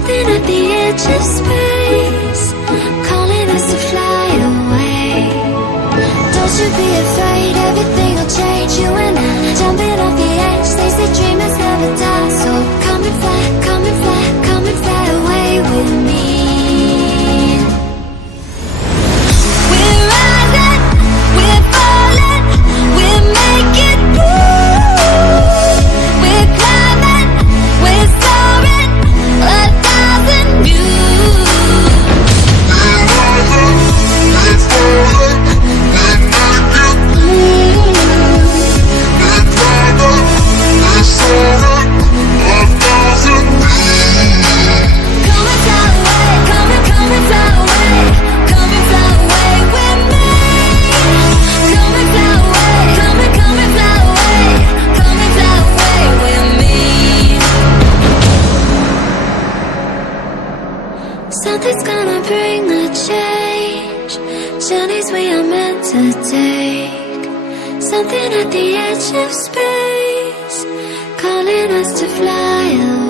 Something at the edge of space, calling us to fly away. Don't you be afraid, everything will change. You and I, jumping off the edge. They say dreamers never die, so come and fly, come and fly, come and fly away with me. We're rising, we're falling, we're making moves. We're climbing, we're soaring, 1,000 views. We're rising, we're falling, we're making moves. We're climbing, we're soaring, 1,000 views. Come and fly away, come and fly away, come and fly away with me. Come and fly away, come and fly away, come and fly away with me. Something's gonna bring the change, journeys we are meant to take. Something at the edge of space, calling us to fly away.